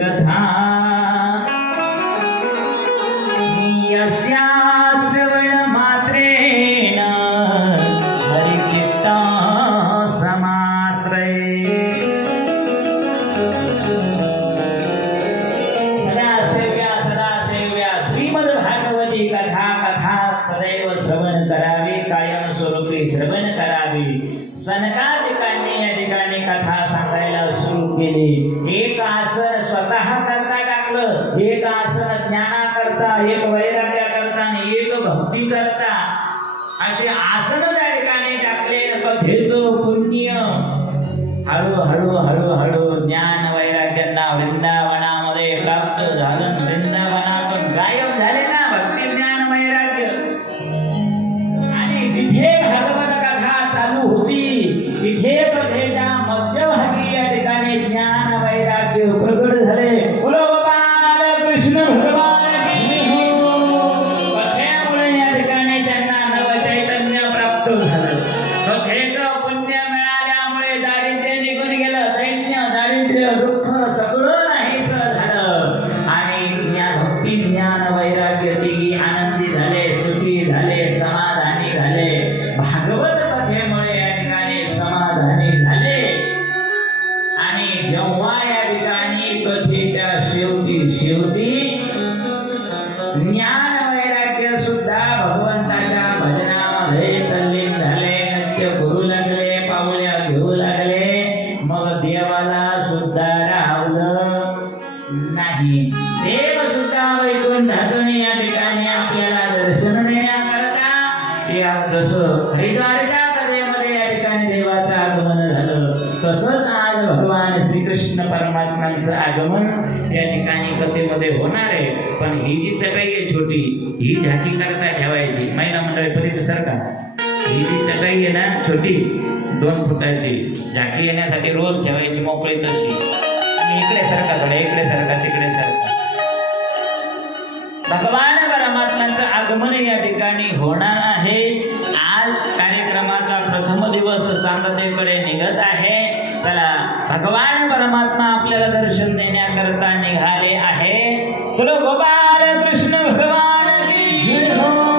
कथा असे आसन त्या ठिकाणी टाकले कथेचं पुण्य. हळू हळू हळू हळू ज्ञान वैराग्यांना वृंदावन ज्ञान वैराग्य सुद्धा भगवंताच्या भजनामध्ये तल्लीन झाले नृत्य करू लागले पावल्या घेऊ लागले मग देवाला सुद्धा राहलं नाही. देव सुद्धा वैकुंठातून या ठिकाणी आपल्याला दर्शन देण्याकरता या जसं हरिद्वारच्या कथेमध्ये या ठिकाणी देवाचं आगमन झालं तसंच आज भगवान श्रीकृष्ण परमात्म्यांचं आगमन या ठिकाणी कथेमध्ये होणार आहे. पण ही जी चटई आहे छोटी ही झाकी करता ठेवायची. महिला मंडळी पलीकडे सरका ही जी चटई आहे ना छोटी दोन फुटाची झाकी येण्यासाठी रोज ठेवायची मोकळी तशी. आणि इकडे सरका थोडे इकडे सरका तिकडे सरका भगवान परमात्म्याचं आगमन या ठिकाणी होणार आहे. आज कार्यक्रमाचा प्रथम दिवस चांदतेकडे निघत आहे. चला भगवान परमात्मा आपल्याला दर्शन देण्याकरता निघाले आहे. चलो गोपाल कृष्ण भगवान हो.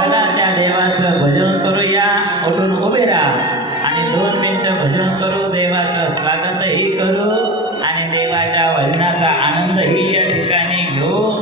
चला त्या देवाचं भजन करूया. उठून उभे राहा. आणि दोन मिनिटं भजन करू. देवाचं स्वागतही करू. आणि देवाच्या भजनाचा आनंदही या ठिकाणी घेऊ.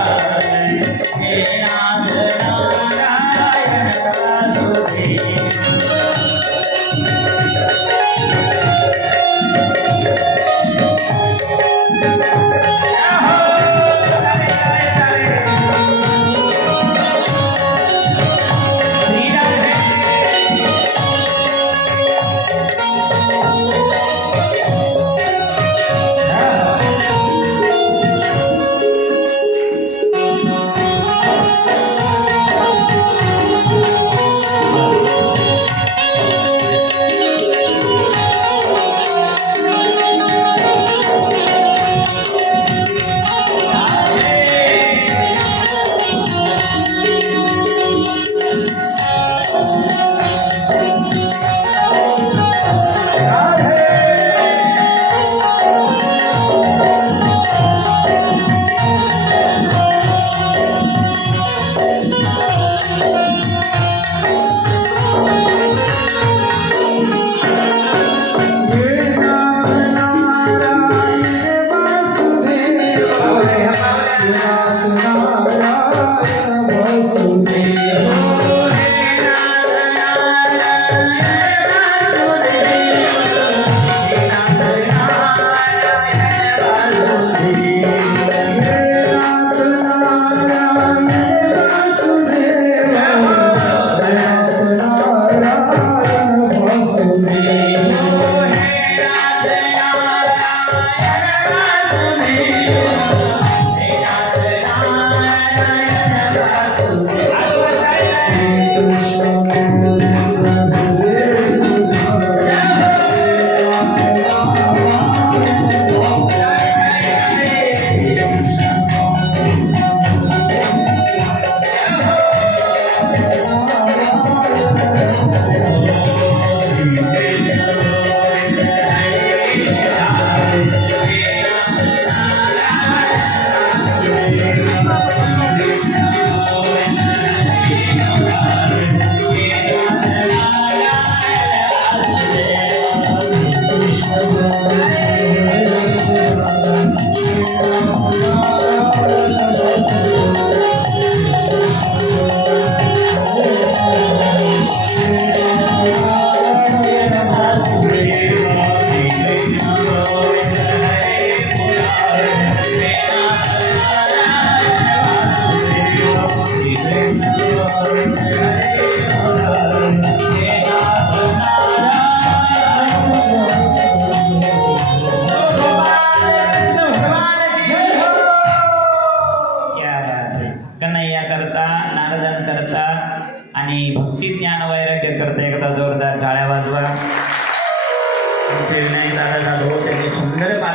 I am the one.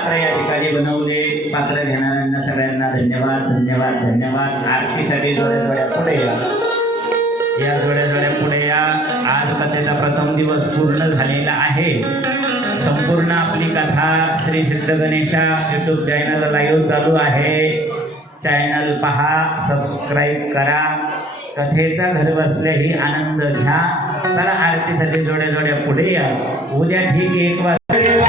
पात्र या ठिकाणी बनवले. पात्र घेणाऱ्यांना सगळ्यांना धन्यवाद धन्यवाद धन्यवाद. आरतीसाठी जोड्या जोड्या पुढे या. या जोड्या जोड्या पुढे या. आज कथेचा प्रथम दिवस पूर्ण झालेला आहे. संपूर्ण आपली कथा श्री सिद्ध गणेशा युट्यूब चॅनल लाईव्ह चालू आहे. चॅनल पहा सबस्क्राईब करा. कथेचा घर बसल्याही आनंद घ्या. चला आरतीसाठी जोड्या जोड्या पुढे या. उद्या ठीक एक वाजता.